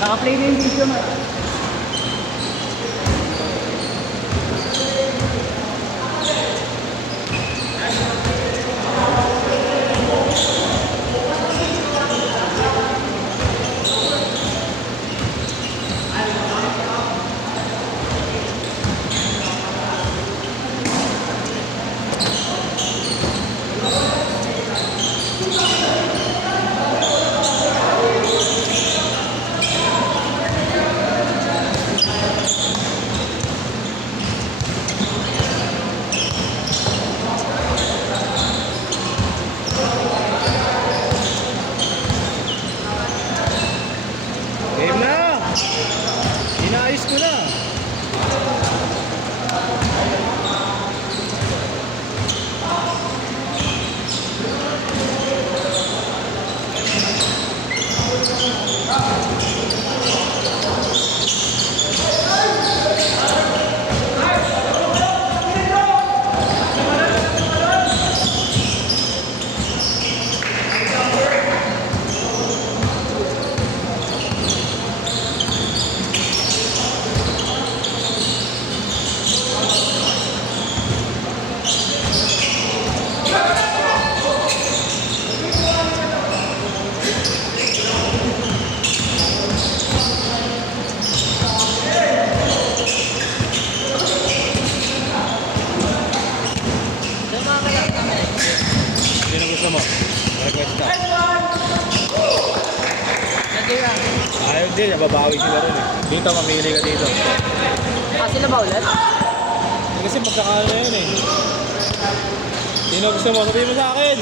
Naka-play na yung video mo. Game na! Inaayos ko na! Sino gusto mo? Request ka. Ayaw din, babawi sila rin eh. Dito, mamili ka dito. Sila ba ulit? Kasi magkakala na yun eh. Sino gusto mo? Sabihin mo sa akin.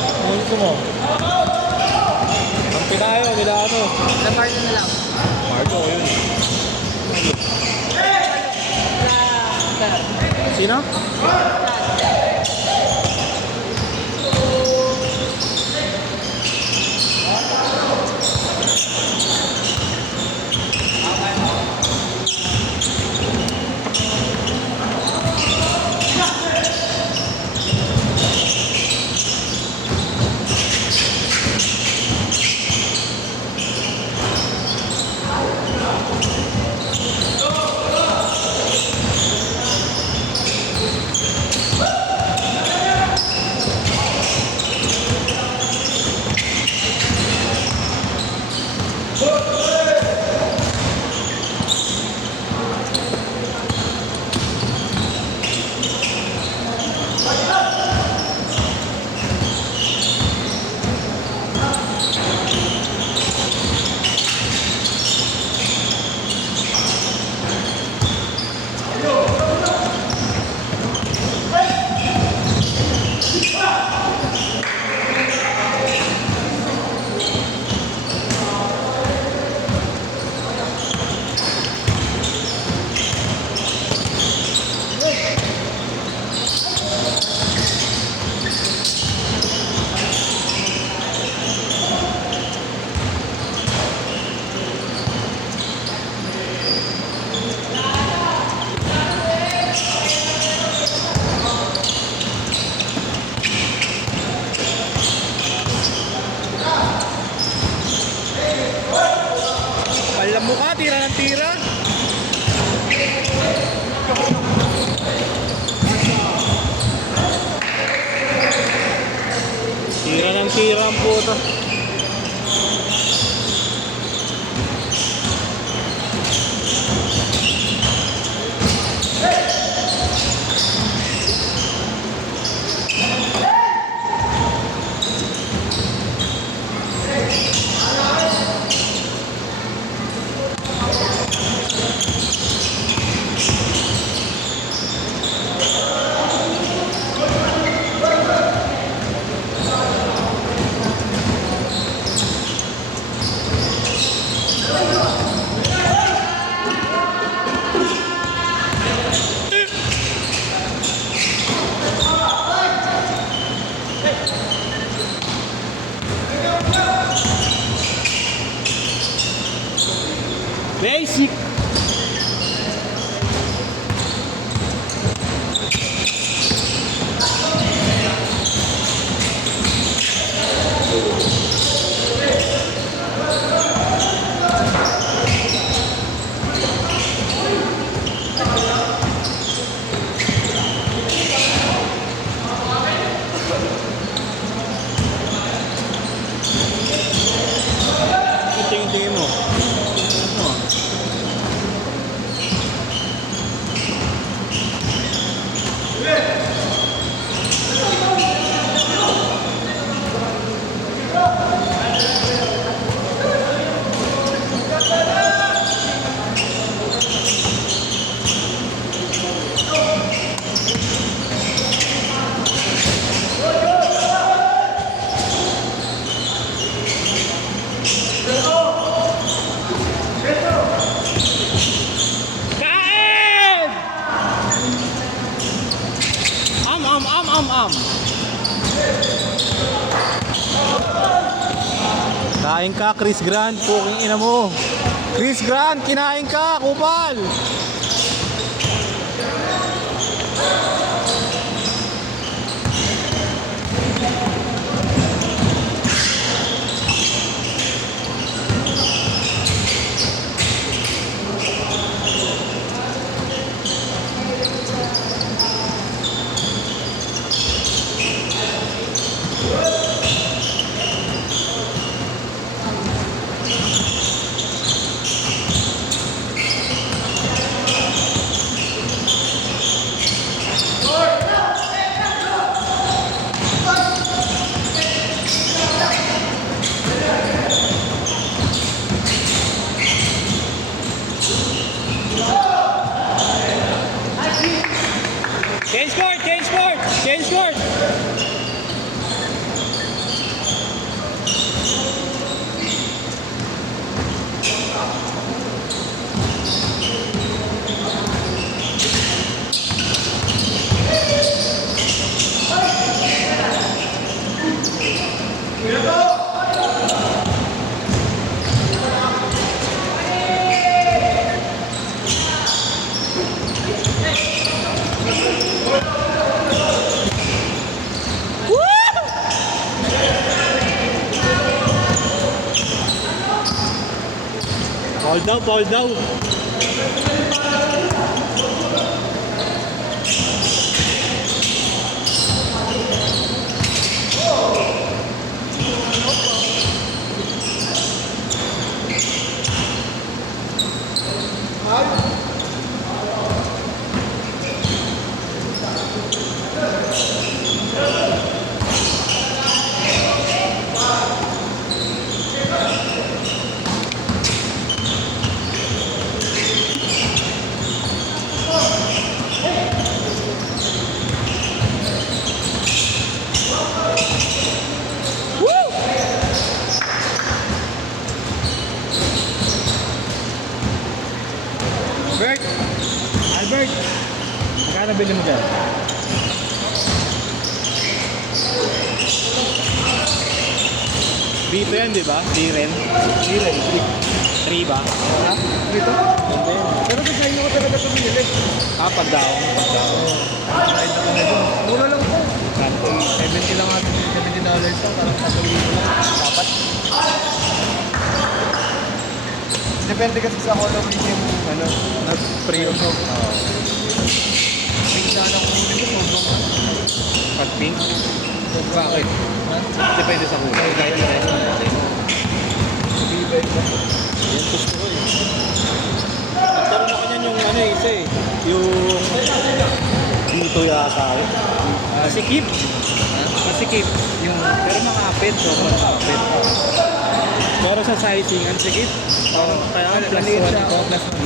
Ano gusto mo? Ang pinayo, nila ano? Sa part na lang. Marco, yun. Sino? Palang mukha, tira ng tira. Tira ng tira ang puto. Basic. Kain ka, Chris Grant. Puking ina mo. Chris Grant, kinain ka, kupal. Change court! Change court! Change court! Ball daw. Albert, magkano bili mo dyan? Dito yan, di ba? Diren. 3 ba? Ha? Dito? Hindi. Pero sa inyo ko talaga ito binili. Pagdaong. Kahit ako na doon. Mura lang po. 70 lang atin. $70 lang. Parang 1,000 lang. Dapat. Depende kasi sa color yung ano. Pre-o. Pink sana ko muna ito. Sobrang Pag pink? Bakit? ha? Depende sa kulay. Kahit na rin natin. Bibay ba? Yan gusto ko eh. Nagkaroon ako niyan yung ano eh, isa eh. Yung... Dito yata eh. Masikip. Masikip. Yung, pero mga apit. Sobrang apit. Pero sa sizing, ang sikip. Parang kaya nga plus Maliit 1 siya. ito. Plus 1.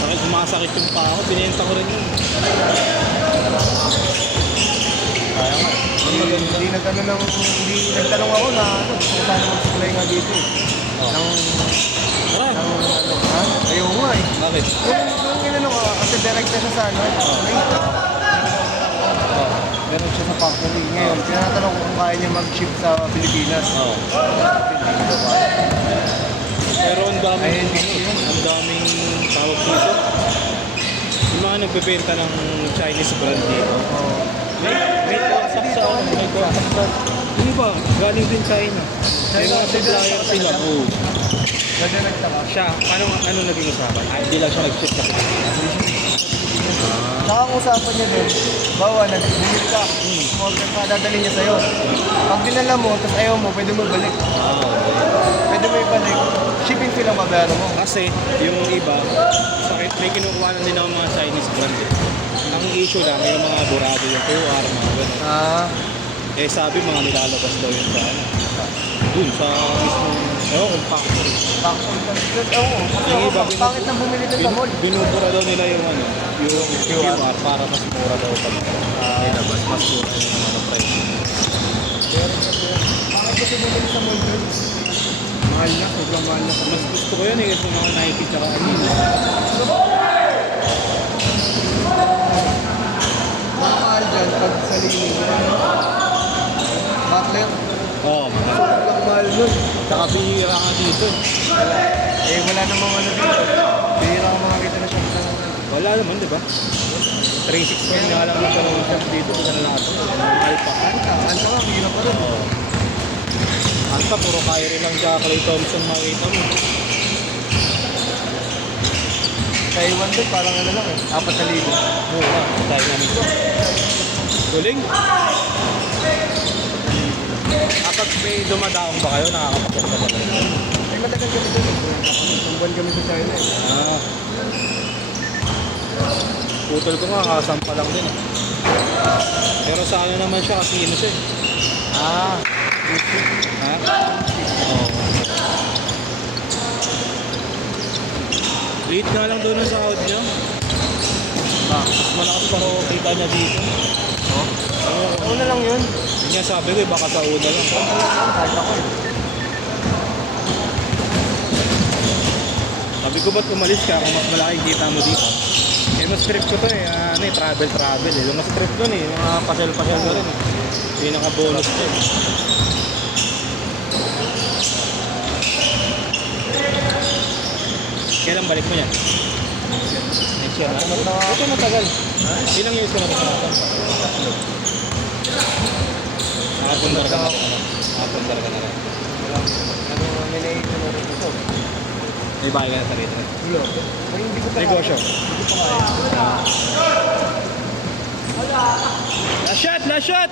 Sakit, sumasakit yung paa ko. Binenta ko rin yun. Kaya nga. Hindi nagtanong ako na ano, gusto ko sana mag-supply nga dito eh. Ng Tara. ano, ha? Ayaw nga eh. Bakit? Yung inano ka, kasi direct na siya sa ano. Meron siya sa factory. Ngayon, tinatanong ko kung kaya niya mag-ship sa Pilipinas. Oo. Pero ang daming, Ayun, ang daming tawag dito. Yung mga nagbebenta ng Chinese brand dito. May contact sa ano, may contact sa... Hindi ba? Galing din China. May mga supplier sila. Oo. Na-direct ka ba? Siya, ano naging usapan? Ay, hindi lang siya nag-ship sa Saka ang usapan niya din, bawa bumili ka, order ka, dadalhin niya sa'yo. Pag dinala mo, tapos ayaw mo, pwede mo ibalik. Pwede mo ibalik. Shipping fee lang babayaran mo. Kasi yung iba, sakit, may kinukuha na din ng mga Chinese brand eh. Ang issue lang, yung mga burado, yung 2R, mga gano'n. Ah, Eh sabi, mga nilalabas daw yun sa ano. Dun, sa mismo, ewan kung factory. factory ka. Oo, kasi Yung iba, ako, pangit na bumili doon sa mall. Binubura daw nila yung ano, yung QR para mas mura daw pag nilabas. Mas mura yung ano price. Pangit kasi bumili sa mall doon. Mahal na, sobrang mahal na. Mas gusto ko yun eh, kasi mga Nike tsaka ano. Ang mahal dyan, pag sa lining. Butler, Oo, mahal. Ang mahal nun. Saka bihira nga dito. Eh, wala namang ano dito. Bihira ka makakita na siya. Wala naman, di ba? 361 nga lang siya ng shop dito. Isa na lang ito. Alpaca. Ano ka, bihira pa rin. Anta, puro Kyrie lang siya. Clay Thompson makita mo. Taiwan doon, parang ano lang eh. 4,000. Oo nga, tayo namin. Huling? Kapag may dumadaong ba kayo, nakakapagod ka ba talaga? Ay, matagal kami doon. Isang buwan kami sa China eh. Ah. Putol ko nga, kasampa lang din eh. Pero sa ano naman siya, kasi siya eh. Ah, Ha? Oo. Late nga lang doon sa out niya. Mas malakas pa rin kita niya dito. oh. Ano na lang yun? Yun nga sabi ko eh, baka sa una lang. Kahit ako eh. Sabi ko ba't umalis ka kung mas malaki kita mo dito? Eh mas trip ko to eh, ano eh, travel eh. Yung mas trip doon eh, mga pasyal-pasyal na rin eh. Yung naka-bonus ko eh. Kailan balik mo yan? Next year na? Ito matagal. Ilang years ka na ito sa akin? Nakapundar ka na rin. Nakapundar ka na rin. Ano, may naisip na rin ito. May bahay ka na sa rito. Wala. Ay, hindi ko pa Negosyo. Hindi ko pa kaya. Last shot! Last shot!